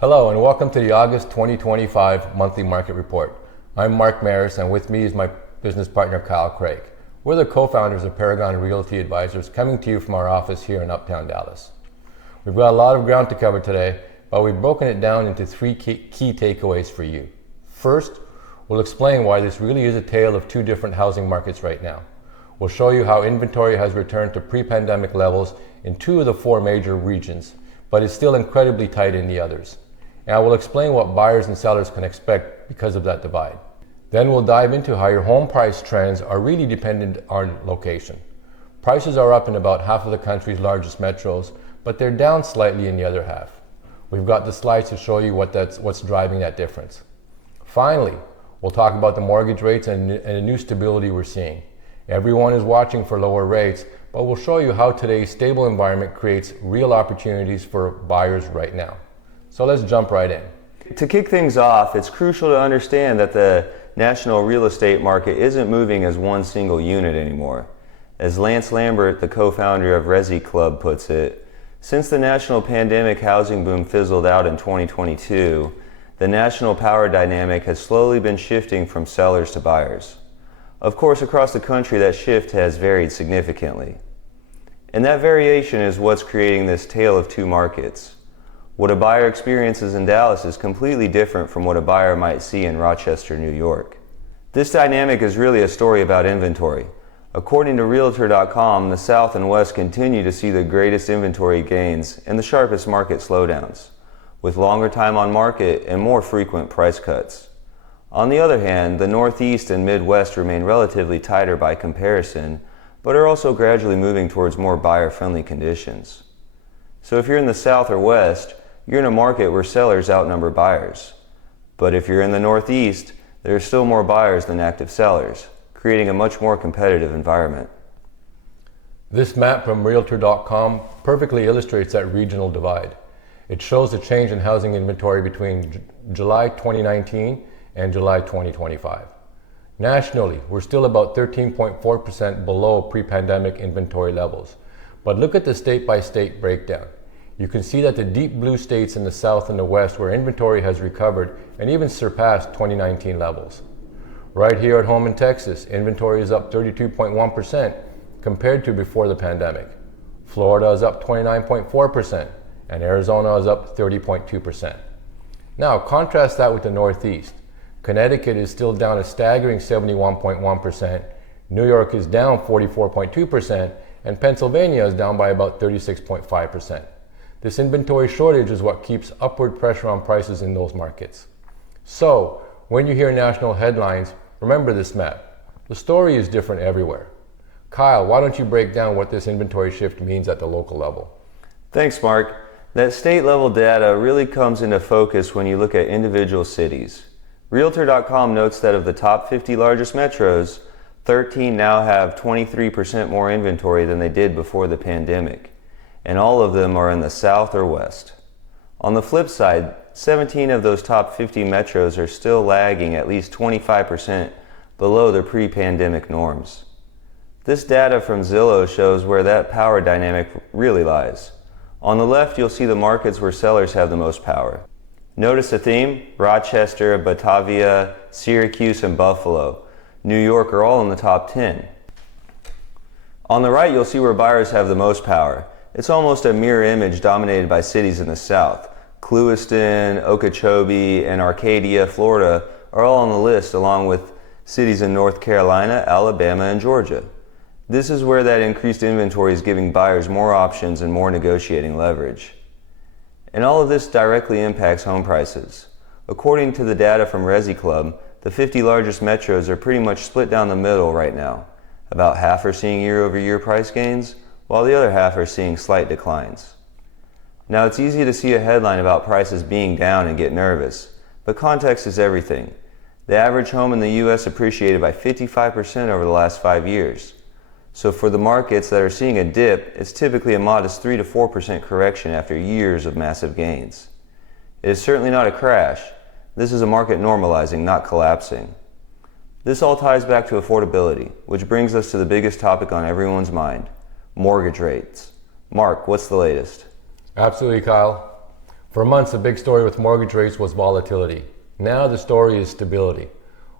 Hello and welcome to the August 2025 monthly market report. I'm Mark Meras and with me is my business partner Kyle Kreick. We're the co-founders of Paragon Realty Advisors coming to you from our office here in Uptown Dallas. We've got a lot of ground to cover today, but we've broken it down into three key takeaways for you. First, we'll explain why this really is a tale of two different housing markets right now. We'll show you how inventory has returned to pre-pandemic levels in two of the four major regions, but is still incredibly tight in the others. And I will explain what buyers and sellers can expect because of that divide. Then we'll dive into how your home price trends are really dependent on location. Prices are up in about half of the country's largest metros, but they're down slightly in the other half. We've got the slides to show you what's driving that difference. Finally, we'll talk about the mortgage rates and the new stability we're seeing. Everyone is watching for lower rates, but we'll show you how today's stable environment creates real opportunities for buyers right now. So let's jump right in. To kick things off, it's crucial to understand that the national real estate market isn't moving as one single unit anymore. As Lance Lambert, the co-founder of Resi Club, puts it, since the national pandemic housing boom fizzled out in 2022, the national power dynamic has slowly been shifting from sellers to buyers. Of course, across the country, that shift has varied significantly. And that variation is what's creating this tale of two markets. What a buyer experiences in Dallas is completely different from what a buyer might see in Rochester, New York. This dynamic is really a story about inventory. According to Realtor.com, the South and West continue to see the greatest inventory gains and the sharpest market slowdowns, with longer time on market and more frequent price cuts. On the other hand, the Northeast and Midwest remain relatively tighter by comparison, but are also gradually moving towards more buyer-friendly conditions. So if you're in the South or West, you're in a market where sellers outnumber buyers. But if you're in the Northeast, there are still more buyers than active sellers, creating a much more competitive environment. This map from Realtor.com perfectly illustrates that regional divide. It shows the change in housing inventory between July 2019 and July 2025. Nationally, we're still about 13.4% below pre-pandemic inventory levels. But look at the state-by-state breakdown. You can see that the deep blue states in the South and the West where inventory has recovered and even surpassed 2019 levels. Right here at home in Texas, inventory is up 32.1% compared to before the pandemic. Florida is up 29.4% and Arizona is up 30.2%. Now contrast that with the Northeast. Connecticut is still down a staggering 71.1%, New York is down 44.2%, and Pennsylvania is down by about 36.5%. This inventory shortage is what keeps upward pressure on prices in those markets. So, when you hear national headlines, remember this map. The story is different everywhere. Kyle, why don't you break down what this inventory shift means at the local level? Thanks, Mark. That state level data really comes into focus when you look at individual cities. Realtor.com notes that of the top 50 largest metros, 13 now have 23% more inventory than they did before the pandemic, and all of them are in the South or West. On the flip side, 17 of those top 50 metros are still lagging at least 25% below their pre-pandemic norms. This data from Zillow shows where that power dynamic really lies. On the left, you'll see the markets where sellers have the most power. Notice a theme? Rochester, Batavia, Syracuse, and Buffalo. New York are all in the top 10. On the right, you'll see where buyers have the most power. It's almost a mirror image dominated by cities in the South. Clewiston, Okeechobee, and Arcadia, Florida are all on the list, along with cities in North Carolina, Alabama, and Georgia. This is where that increased inventory is giving buyers more options and more negotiating leverage. And all of this directly impacts home prices. According to the data from Resi Club, the 50 largest metros are pretty much split down the middle right now. About half are seeing year-over-year price gains, while the other half are seeing slight declines. Now, it's easy to see a headline about prices being down and get nervous, but context is everything. The average home in the U.S. appreciated by 55% over the last 5 years. So for the markets that are seeing a dip, it's typically a modest 3 to 4% correction after years of massive gains. It is certainly not a crash. This is a market normalizing, not collapsing. This all ties back to affordability, which brings us to the biggest topic on everyone's mind, mortgage rates. Mark, what's the latest? Absolutely, Kyle. For months, the big story with mortgage rates was volatility. Now the story is stability.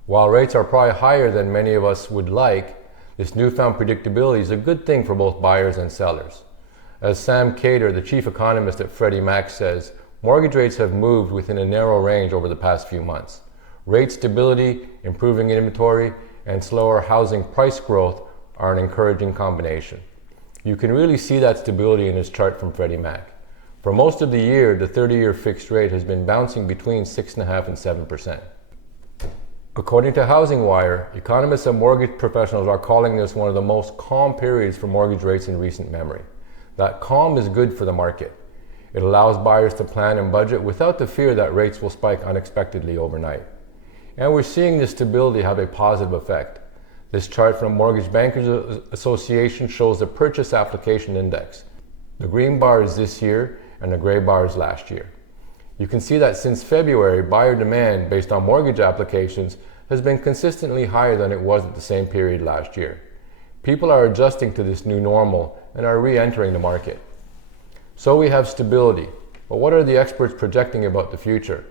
While rates are probably higher than many of us would like, this newfound predictability is a good thing for both buyers and sellers. As Sam Cater, the chief economist at Freddie Mac, says, mortgage rates have moved within a narrow range over the past few months. Rate stability, improving inventory, and slower housing price growth are an encouraging combination. You can really see that stability in this chart from Freddie Mac. For most of the year, the 30-year fixed rate has been bouncing between 6.5% and 7%. According to Housing Wire, economists and mortgage professionals are calling this one of the most calm periods for mortgage rates in recent memory. That calm is good for the market. It allows buyers to plan and budget without the fear that rates will spike unexpectedly overnight. And we're seeing this stability have a positive effect. This chart from Mortgage Bankers Association shows the Purchase Application Index. The green bar is this year and the gray bar is last year. You can see that since February, buyer demand based on mortgage applications has been consistently higher than it was at the same period last year. People are adjusting to this new normal and are re-entering the market. So we have stability, but what are the experts projecting about the future?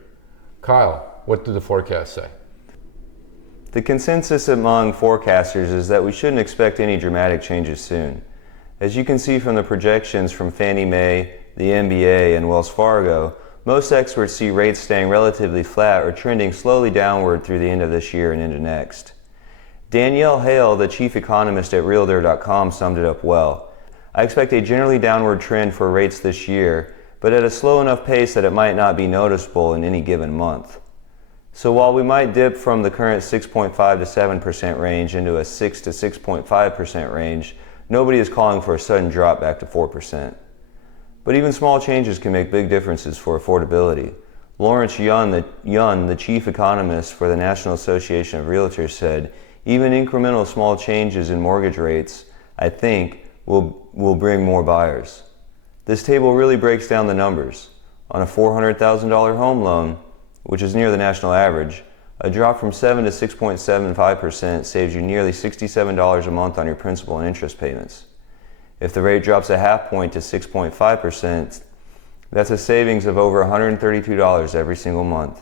Kyle, what do the forecasts say? The consensus among forecasters is that we shouldn't expect any dramatic changes soon. As you can see from the projections from Fannie Mae, the MBA, and Wells Fargo, most experts see rates staying relatively flat or trending slowly downward through the end of this year and into next. Danielle Hale, the chief economist at Realtor.com, summed it up well. I expect a generally downward trend for rates this year, but at a slow enough pace that it might not be noticeable in any given month. So while we might dip from the current 6.5 to 7% range into a 6 to 6.5% range, nobody is calling for a sudden drop back to 4%. But even small changes can make big differences for affordability. Lawrence Yun, the chief economist for the National Association of Realtors, said, even incremental small changes in mortgage rates, I think, will bring more buyers. This table really breaks down the numbers. On a $400,000 home loan, which is near the national average, a drop from 7 to 6.75% saves you nearly $67 a month on your principal and interest payments. If the rate drops a half point to 6.5%, that's a savings of over $132 every single month.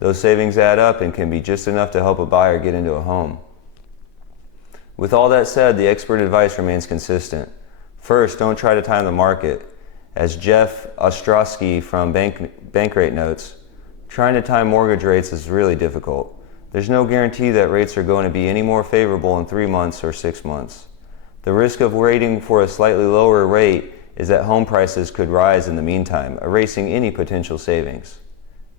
Those savings add up and can be just enough to help a buyer get into a home. With all that said, the expert advice remains consistent. First, don't try to time the market. As Jeff Ostrowski from Bankrate notes, trying to time mortgage rates is really difficult. There's no guarantee that rates are going to be any more favorable in 3 months or 6 months. The risk of waiting for a slightly lower rate is that home prices could rise in the meantime, erasing any potential savings.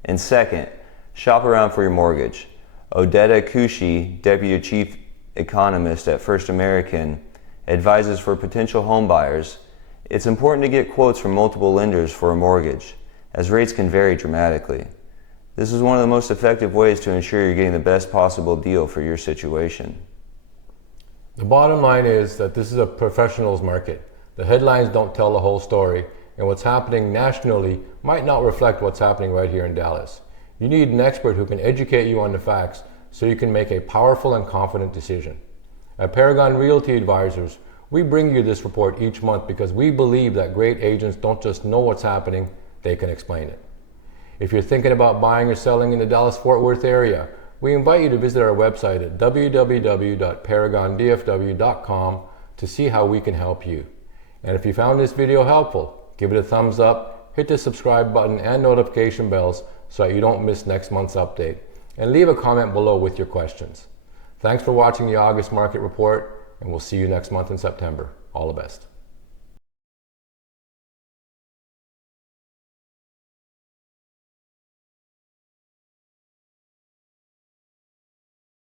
And second, shop around for your mortgage. Odetta Kushi, Deputy Chief Economist at First American, advises for potential home buyers, it's important to get quotes from multiple lenders for a mortgage, as rates can vary dramatically. This is one of the most effective ways to ensure you're getting the best possible deal for your situation. The bottom line is that this is a professionals market. The headlines don't tell the whole story, and what's happening nationally might not reflect what's happening right here in Dallas. You need an expert who can educate you on the facts so you can make a powerful and confident decision. At Paragon Realty Advisors, we bring you this report each month because we believe that great agents don't just know what's happening, they can explain it. If you're thinking about buying or selling in the Dallas-Fort Worth area, we invite you to visit our website at www.paragondfw.com to see how we can help you. And if you found this video helpful, give it a thumbs up, hit the subscribe button and notification bells so that you don't miss next month's update, and leave a comment below with your questions. Thanks for watching the August Market Report, and we'll see you next month in September. All the best.